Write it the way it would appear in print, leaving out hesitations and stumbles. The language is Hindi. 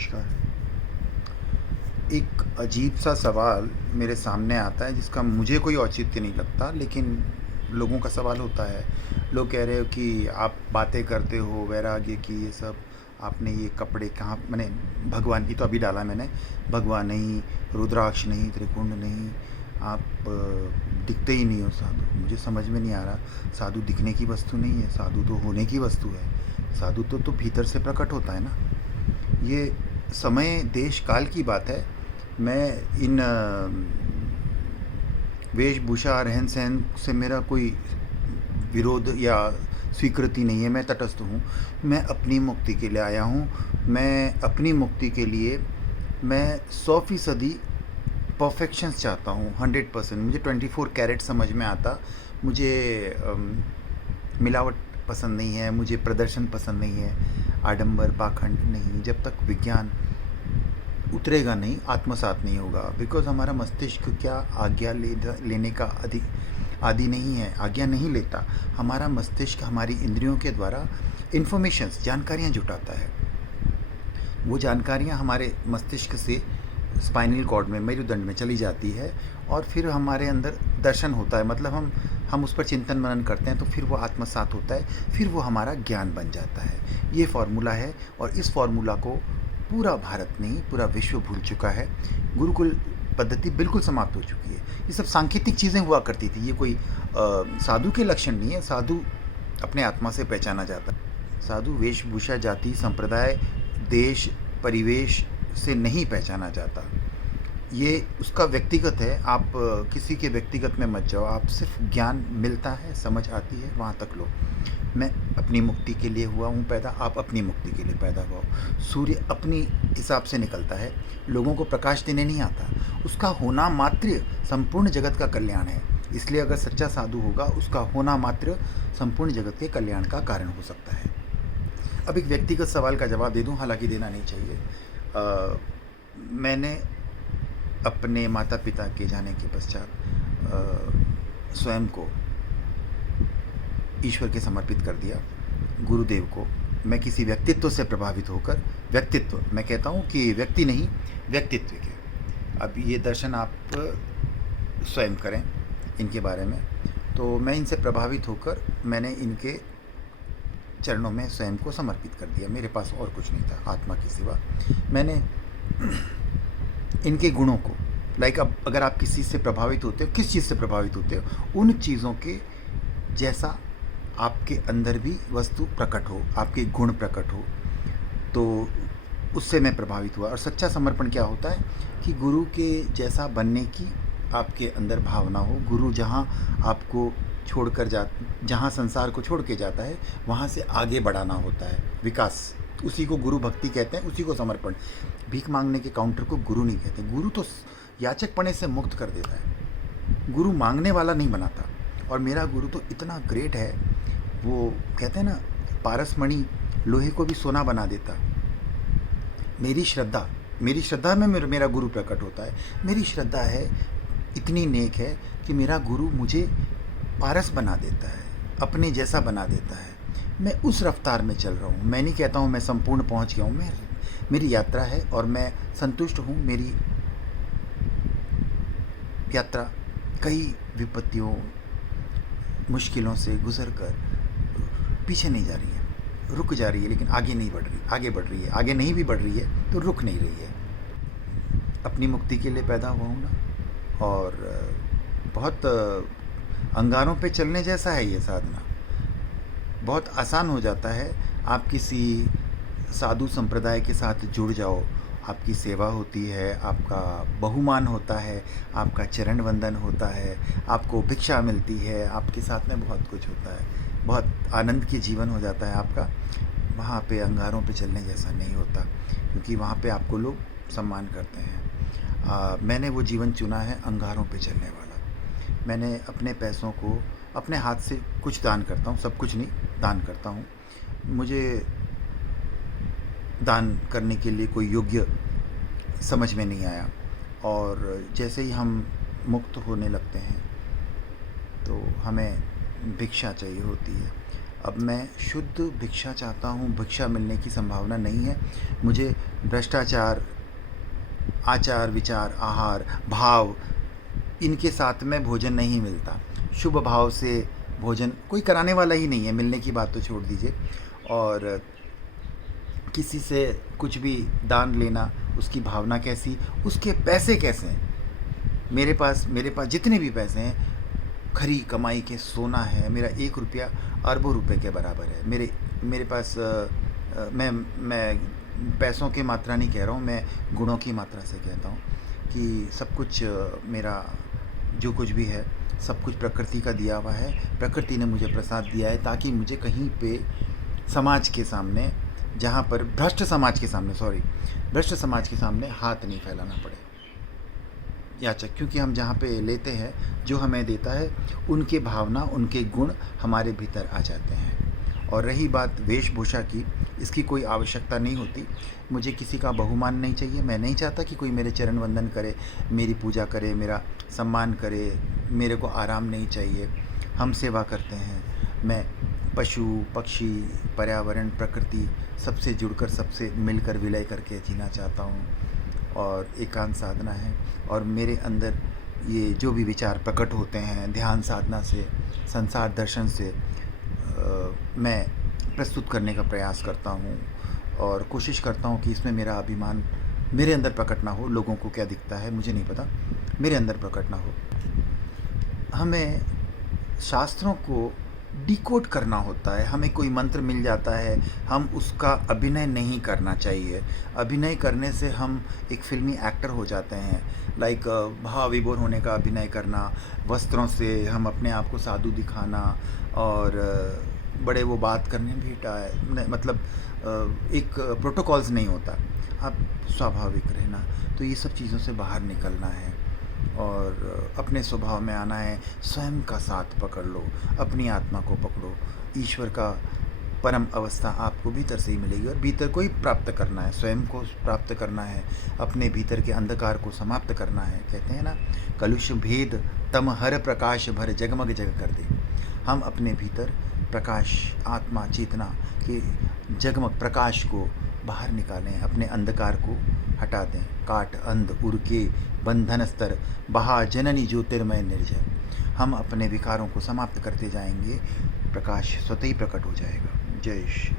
नमस्कार। एक अजीब-सा सवाल मेरे सामने आता है जिसका मुझे कोई औचित्य नहीं लगता, लेकिन लोगों का सवाल होता है। लोग कह रहे हो कि आप बातें करते हो वैराग्य की, ये सब, आपने ये कपड़े कहाँ, मैंने भगवान की तो अभी डाला मैंने, भगवान नहीं, रुद्राक्ष नहीं, त्रिपुंड नहीं, आप दिखते ही नहीं हो साधु। मुझे समझ में नहीं आ रहा, साधु दिखने की वस्तु नहीं है, साधु तो होने की वस्तु है। साधु तो भीतर से प्रकट होता है ना। ये समय देश काल की बात है। मैं इन वेशभूषा रहन सहन से मेरा कोई विरोध या स्वीकृति नहीं है। मैं तटस्थ हूँ। मैं अपनी मुक्ति के लिए आया हूँ। मैं अपनी मुक्ति के लिए मैं 100% परफेक्शंस चाहता हूँ, 100%। मुझे 24 कैरेट समझ में आता। मुझे मिलावट पसंद नहीं है, मुझे प्रदर्शन पसंद नहीं है, आडंबर पाखंड नहीं। जब तक विज्ञान उतरेगा नहीं, आत्मसात नहीं होगा। बिकॉज हमारा मस्तिष्क क्या आज्ञा लेने का आदि नहीं है, आज्ञा नहीं लेता। हमारा मस्तिष्क हमारी इंद्रियों के द्वारा इन्फॉर्मेशंस, जानकारियाँ जुटाता है। वो जानकारियाँ हमारे मस्तिष्क से स्पाइनल कॉर्ड में, मेरुदंड में चली जाती है और फिर हमारे अंदर दर्शन होता है। मतलब हम उस पर चिंतन मनन करते हैं तो फिर वो आत्मसात होता है, फिर वो हमारा ज्ञान बन जाता है। ये फार्मूला है और इस फार्मूला को पूरा भारत नहीं, पूरा विश्व भूल चुका है। गुरुकुल पद्धति बिल्कुल समाप्त हो चुकी है। ये सब सांकेतिक चीज़ें हुआ करती थी। ये कोई साधु के लक्षण नहीं है। साधु अपने आत्मा से पहचाना जाता है। साधु वेशभूषा, जाति, संप्रदाय, देश, परिवेश से नहीं पहचाना जाता। ये उसका व्यक्तिगत है। आप किसी के व्यक्तिगत में मत जाओ। आप सिर्फ ज्ञान मिलता है, समझ आती है, वहाँ तक लो। मैं अपनी मुक्ति के लिए हुआ हूँ पैदा, आप अपनी मुक्ति के लिए पैदा हुआ हो। सूर्य अपनी हिसाब से निकलता है, लोगों को प्रकाश देने नहीं आता। उसका होना मात्र संपूर्ण जगत का कल्याण है। इसलिए अगर सच्चा साधु होगा, उसका होना मात्र संपूर्ण जगत के कल्याण का कारण हो सकता है। अब एक व्यक्तिगत सवाल का जवाब दे दूं, हालांकि देना नहीं चाहिए। मैंने अपने माता पिता के जाने के पश्चात स्वयं को ईश्वर के समर्पित कर दिया, गुरुदेव को। मैं किसी व्यक्तित्व से प्रभावित होकर, व्यक्तित्व मैं कहता हूँ कि व्यक्ति नहीं, व्यक्तित्व के। अब ये दर्शन आप स्वयं करें इनके बारे में। तो मैं इनसे प्रभावित होकर मैंने इनके चरणों में स्वयं को समर्पित कर दिया। मेरे पास और कुछ नहीं था आत्मा के सिवा। मैंने इनके गुणों को, अब अगर आप किसी से प्रभावित होते हो, किस चीज़ से प्रभावित होते हो, उन चीज़ों के जैसा आपके अंदर भी वस्तु प्रकट हो, आपके गुण प्रकट हो, तो उससे मैं प्रभावित हुआ। और सच्चा समर्पण क्या होता है कि गुरु के जैसा बनने की आपके अंदर भावना हो। गुरु जहाँ आपको छोड़कर जहाँ संसार को छोड़ के जाता है, वहाँ से आगे बढ़ाना होता है, विकास। उसी को गुरु भक्ति कहते हैं, उसी को समर्पण। भीख मांगने के काउंटर को गुरु नहीं कहते। गुरु तो याचकपणे से मुक्त कर देता है, गुरु मांगने वाला नहीं बनाता। और मेरा गुरु तो इतना ग्रेट है, वो कहते हैं ना, पारसमणि लोहे को भी सोना बना देता। मेरी श्रद्धा में मेरा गुरु प्रकट होता है। मेरी श्रद्धा है, इतनी नेक है कि मेरा गुरु मुझे पारस बना देता है, अपने जैसा बना देता है। मैं उस रफ्तार में चल रहा हूँ। मैं नहीं कहता हूँ मैं संपूर्ण पहुँच गया हूँ। मेरी यात्रा है और मैं संतुष्ट हूँ। मेरी यात्रा कई विपत्तियों, मुश्किलों से गुजर कर पीछे नहीं जा रही है, रुक जा रही है, लेकिन आगे नहीं बढ़ रही, आगे बढ़ रही है। आगे नहीं भी बढ़ रही है तो रुक नहीं रही है। अपनी मुक्ति के लिए पैदा हुआ हूँ ना। और बहुत अंगारों पे चलने जैसा है ये साधना। बहुत आसान हो जाता है। आप किसी साधु संप्रदाय के साथ जुड़ जाओ, आपकी सेवा होती है, आपका बहुमान होता है, आपका चरण वंदन होता है, आपको भिक्षा मिलती है, आपके साथ में बहुत कुछ होता है, बहुत आनंद की जीवन हो जाता है आपका। वहाँ पे अंगारों पे चलने जैसा नहीं होता, क्योंकि वहाँ पे आपको लोग सम्मान करते हैं। मैंने वो जीवन चुना है, अंगारों पे चलने वाला। मैंने अपने पैसों को अपने हाथ से कुछ दान करता हूँ, सब कुछ नहीं, दान करता हूँ। मुझे दान करने के लिए कोई योग्य समझ में नहीं आया। और जैसे ही हम मुक्त होने लगते हैं तो हमें भिक्षा चाहिए होती है। अब मैं शुद्ध भिक्षा चाहता हूँ, भिक्षा मिलने की संभावना नहीं है। मुझे भ्रष्टाचार, आचार विचार, आहार, भाव, इनके साथ में भोजन नहीं मिलता। शुभ भाव से भोजन कोई कराने वाला ही नहीं है, मिलने की बात तो छोड़ दीजिए। और किसी से कुछ भी दान लेना, उसकी भावना कैसी, उसके पैसे कैसे हैं। मेरे पास जितने भी पैसे हैं, खरी कमाई के सोना है। मेरा 1 रुपया अरबों रुपए के बराबर है। मेरे पास मैं पैसों की मात्रा नहीं कह रहा हूँ, मैं गुणों की मात्रा से कहता हूँ कि सब कुछ मेरा जो कुछ भी है, सब कुछ प्रकृति का दिया हुआ है। प्रकृति ने मुझे प्रसाद दिया है ताकि मुझे कहीं पे समाज के सामने, जहाँ पर भ्रष्ट समाज के सामने हाथ नहीं फैलाना पड़े। याचक, क्योंकि हम जहाँ पे लेते हैं, जो हमें देता है, उनके भावना, उनके गुण हमारे भीतर आ जाते हैं। और रही बात वेशभूषा की, इसकी कोई आवश्यकता नहीं होती। मुझे किसी का बहुमान नहीं चाहिए। मैं नहीं चाहता कि कोई मेरे चरण वंदन करे, मेरी पूजा करे, मेरा सम्मान करे। मेरे को आराम नहीं चाहिए। हम सेवा करते हैं। मैं पशु पक्षी, पर्यावरण, प्रकृति, सबसे जुड़कर, सबसे मिलकर विलय करके जीना चाहता हूँ। और एकांत साधना है। और मेरे अंदर ये जो भी विचार प्रकट होते हैं ध्यान साधना से, संसार दर्शन से, मैं प्रस्तुत करने का प्रयास करता हूँ। और कोशिश करता हूँ कि इसमें मेरा अभिमान मेरे अंदर प्रकट ना हो। लोगों को क्या दिखता है मुझे नहीं पता, मेरे अंदर प्रकट ना हो। हमें शास्त्रों को डिकोड करना होता है। हमें कोई मंत्र मिल जाता है, हम उसका अभिनय नहीं करना चाहिए। अभिनय करने से हम एक फिल्मी एक्टर हो जाते हैं। लाइक भाव विभोर होने का अभिनय करना, वस्त्रों से हम अपने आप को साधु दिखाना, और बड़े वो बात करने भी मतलब एक प्रोटोकॉल्स नहीं होता। आप स्वाभाविक रहना, तो ये सब चीज़ों से बाहर निकलना है और अपने स्वभाव में आना है। स्वयं का साथ पकड़ लो, अपनी आत्मा को पकड़ो। ईश्वर का परम अवस्था आपको भीतर से ही मिलेगी, और भीतर को ही प्राप्त करना है, स्वयं को प्राप्त करना है, अपने भीतर के अंधकार को समाप्त करना है। कहते हैं ना, कलुष भेद तम हर प्रकाश भर जगमग जग कर दे। हम अपने भीतर प्रकाश, आत्मा, चेतना के जगमग प्रकाश को बाहर निकालें, अपने अंधकार को हटा दें। काट अंध उर्के बंधन स्तर, बहा जननी ज्योतिर्मय निर्जय। हम अपने विकारों को समाप्त करते जाएंगे, प्रकाश स्वतः ही प्रकट हो जाएगा। जय श्री।